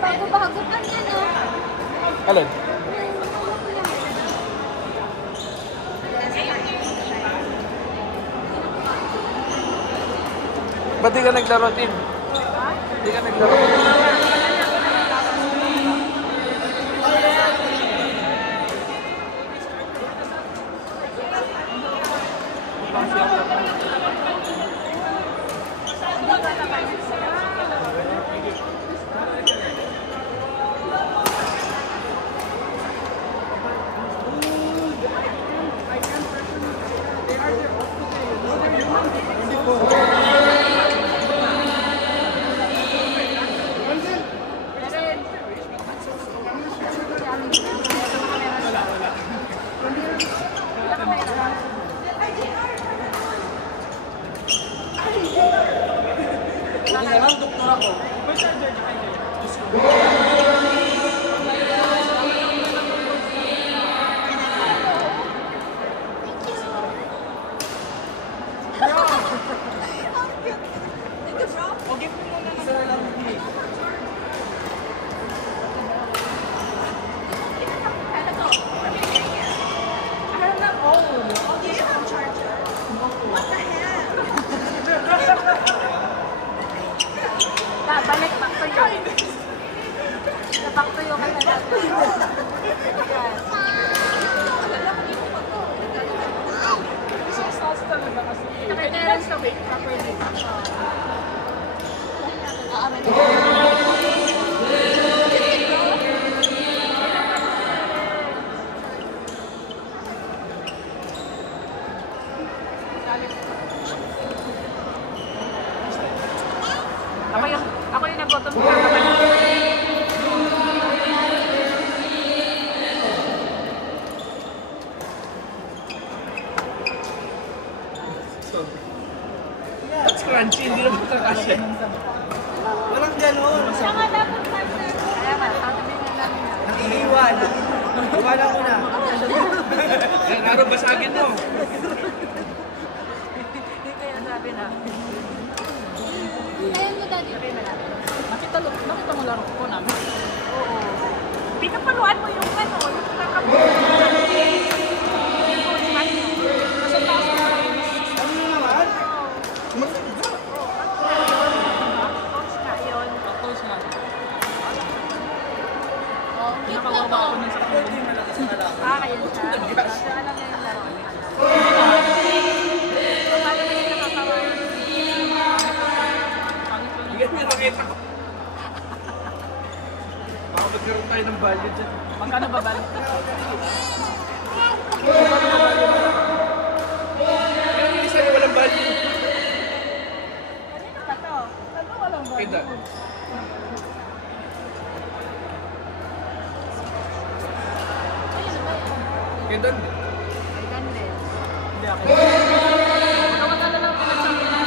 Bago-bago pa niya, no? Alin? Ba't di ka naglaro, Tim? Di ka naglaro. Balik back to you. Back to you ka na natin. Ako yung nag-bottom ka naman. That's crunchy, hindi naman kakasya. Walang gano'n. Siya nga dapat partner. Kaya nga, sabi nga namin na. Nangiiwan. Iwanan ko na. Kaya naroon basagin mo. Hindi kaya sabi na. Ayaw mo, Daddy. Sabi mo na. Nakita mo laro ko namin. Oo. Pinapaluan mo yung ano, yung kakabuhan. Nakawawa ako nun sa kamay. Kaya siya. Alam niya yung laro. Paano na yung nakatawa? Bigyan niyo nakita ko. Baka magkaroon tayo ng value dyan. Magkano ba balik? Kaya yung isa na walang value. Kanino ba to? Ano walang ba? Kita. Kita. Ay, ganda. Hindi ako. Ano ka na lang pinagsabi na?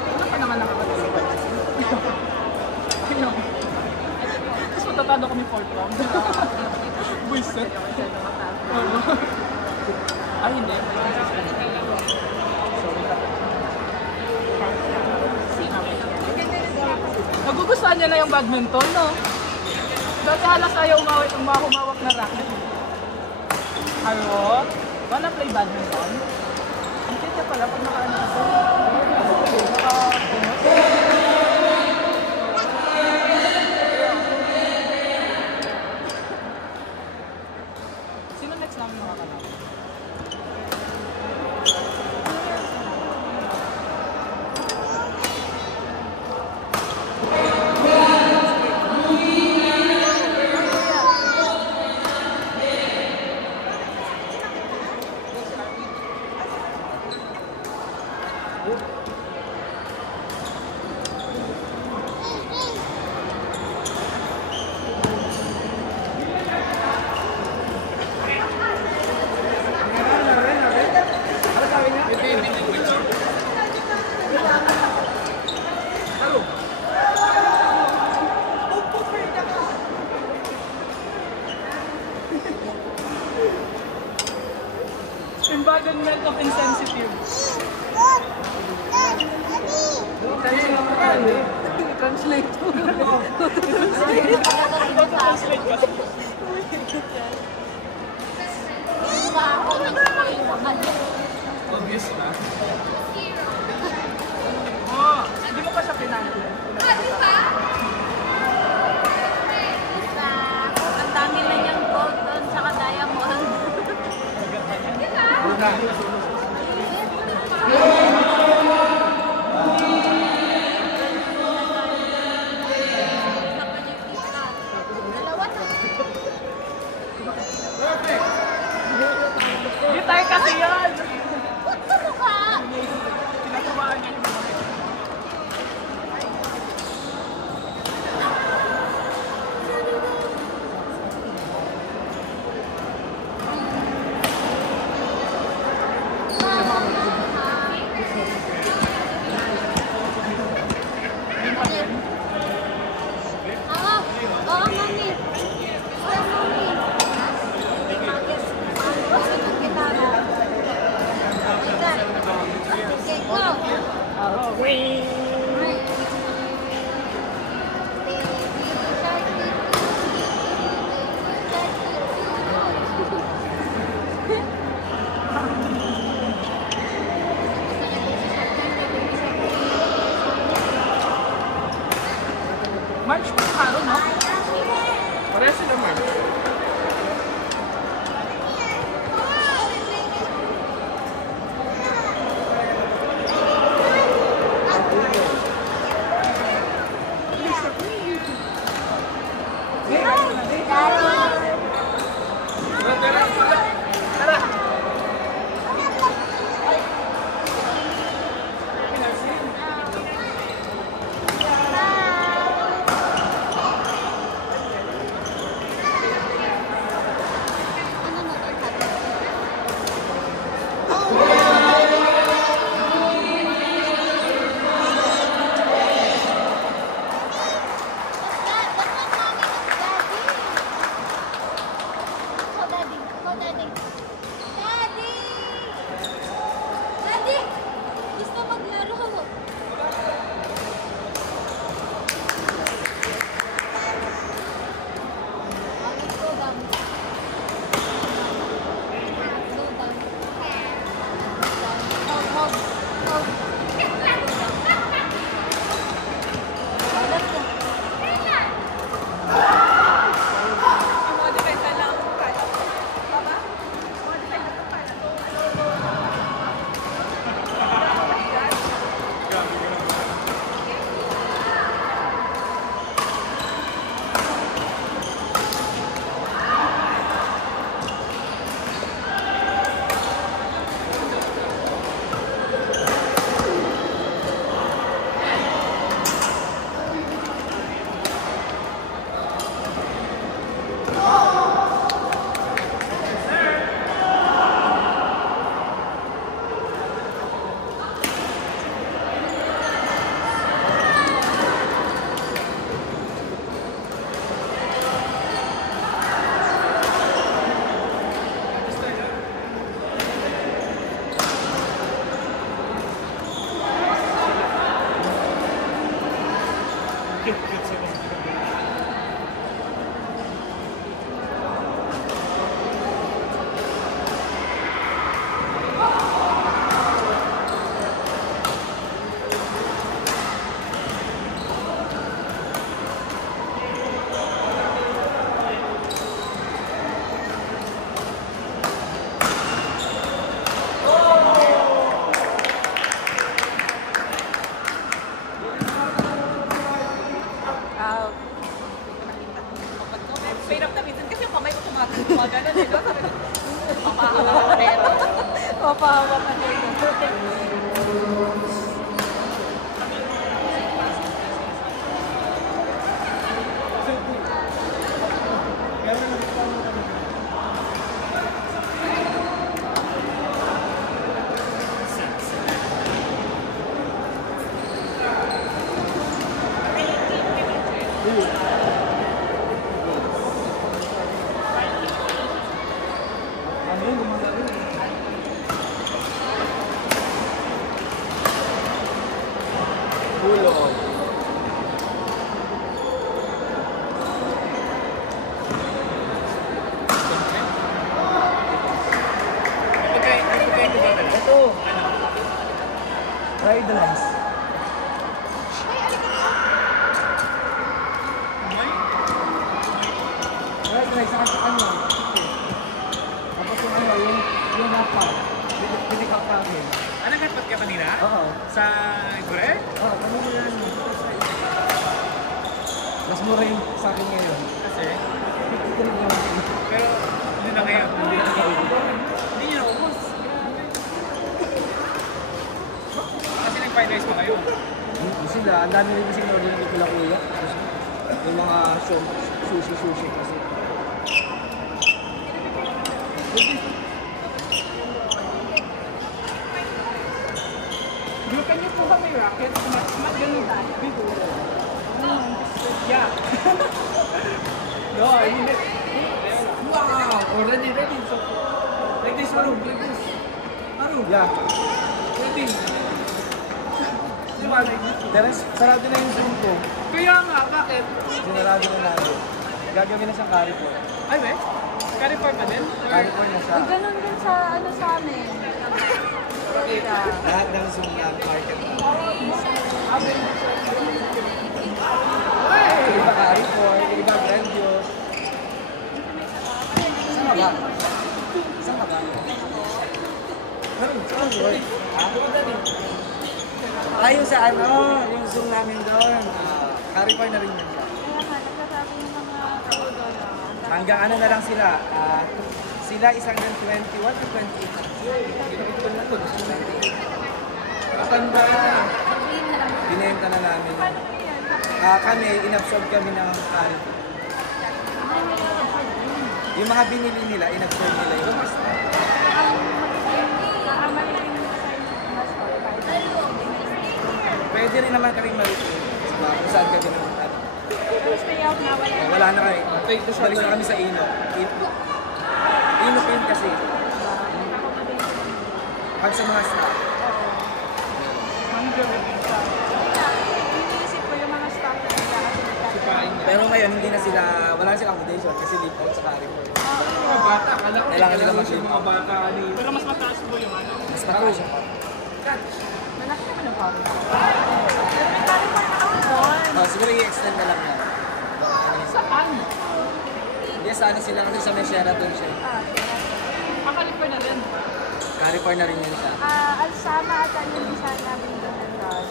Ano pa naman nakapagod? Ano? Tapos matatado kami 4 round. Buisit. Ay, hindi. Nagugustuhan niya na yung badminton, no? Dati halos ayaw humawak na racket. Haro? Wanna play badminton? Ang cute pala pag nakaano ako. Sino next namin makakalap? Obvious na. Oh, hindi mo pa siya pinanalo. Ang dami na niyang gold doon, saka diamond. Una. Dalawa na. Guitar kasi yan! Ba't sa mukha? Tinatawaan niya yung mga Oo, oo, mami. Oo, mami. Basta ng gitara. Okay, go. Baby shark, March pa yung araw, no? Pareha sila, March. Hirap na minsan kasi yung kamay ko gumagana eh. Sabi ko, papahawa ka rin. Papahawa ka rin. idolize. Idolize, saka sa ano. Tapos yung ano, yung napal. Pinikap namin. Ano nagpat ka kanina? Oo. Sa Gore? Oo, kanina yan. Mas mura yung sa akin ngayon. Kasi? Ito na naman. Pero hindi na ngayon. Hindi nyo naubos. Kasi nag-finalize pa kayo. Sila, ang dami rin kasi order ng pula kuya. Yung mga sushi kasi. Gulupan niyo po ba may racket? Ganun tayo. Yeah. No, I mean it. Wow! Already ready. So, like this, Maru. Like this. Maru. Yeah. Ready. Diba, like this. Teres, sarado na yung Zoom ko. Kaya nga, bakit? Sinarado na natin. Gagawin na siyang carry for. Ay, be? Carry for pa din? Carry for na siya. Ganun din sa ano sa amin. Lahat ng Zoom na market. Yung iba carry for, yung iba grandiose. Saan ka ba? Saan ka ba? Saan ka ba? Yung sa ano, yung Zoom namin doon. Carry for na rin yun siya. Kaya nga, nagsasabi yung mga tao doon. Hanggang ano na lang sila, sila isang 21 to 28. Matanda na. Binenta na namin. Kami, inabsorb kami ng carry. Yung mga binili nila, inabsorb nila yung mas. Pwede rin naman kaming malutin. Kung saan kami naman. Stay out na, wala. Wala na kami. Balik na kami sa Ino. Ino pin kasi. Pag sa mga staff. Iniisip ko yung mga staff na nila kasi nagkakaroon. Pero ngayon, hindi na sila, wala na silang accommodation kasi leave out sa carry for. Mga bata, kala ko Kailangan nila yung mag-leave. mga bata ni... Pero mas mataas po yung ano. Mas mataas siya. Malaki naman ang paro. Pero may paro pa na ako. Siguro i-extend na lang yan. Saan? Hindi, sa ano sila kasi sa may Sheraton siya. Akalit pa na rin. Carry for na rin yun siya. Alsama at ano yung isa namin doon ang dog.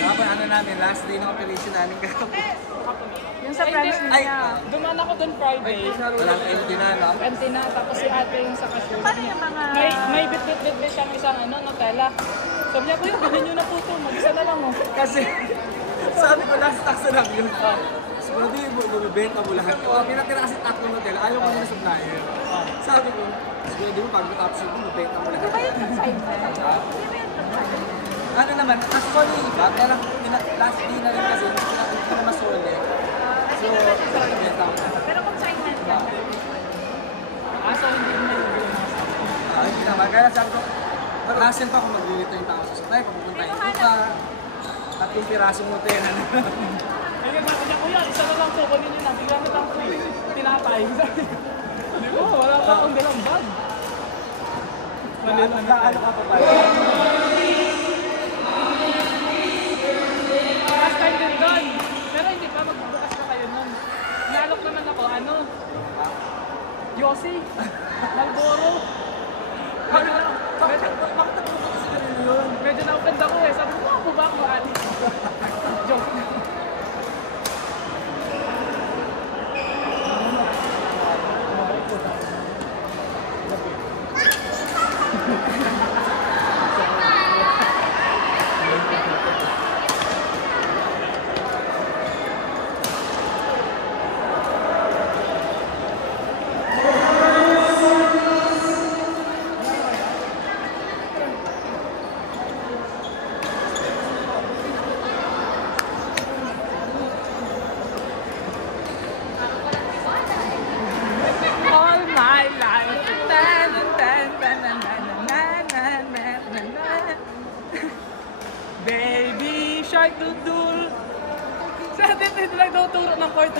Kapag ano namin, last day ng operation namin kahapon. Yung sa branch Ay, niya. Dumaan ako doon Friday. walang empty na, no? Empty na, tapos si ate yung sa cashier. Paano yung mga... May bit-bit siyang isang ano, Nutella. Sabi niya, kuya, bilhin niyo na po ito. Mag-isa na lang mo. Kasi, sabi ko, last tax na lang yun. Siguro di mo, bumibenta mo lahat. Pinatira kasi tatlong hotel, ayaw ko na supplier. Sabi ko, siguro di mo, pag matapos yun, bumibenta mo lahat. Di ba yung consignment? Di ba yung consignment? Ano naman, actually, iba, kaya last day na rin kasi, hindi na masole. So, bumibenta ko na. Pero consignment ka. So hindi na yun. Hindi naman, kaya sabi ko, hassle pa kung mag-return pa ako sa supply, papupunta yung puta, at yung pirasong Nutella na. Kaya sabi niya, kuya, isa na lang po, kunin niyo na. Bigla na lang po, tinapay. Di ba, wala pa akong dalang bag. Ano ka pa tayo? Last time din doon. Pero hindi pa, magbubukas na kayo nun. Nalok naman ako, ano? Yossi. Malboro. Medyo na-offend ako eh. Sabi ko, ako ba ako? Joke. All my life. Tan, tan, tan, tan, tan, tan, tan, tan, tan, tan. Baby shark dudul. Sa atin, hindi lang daw turo ng chord.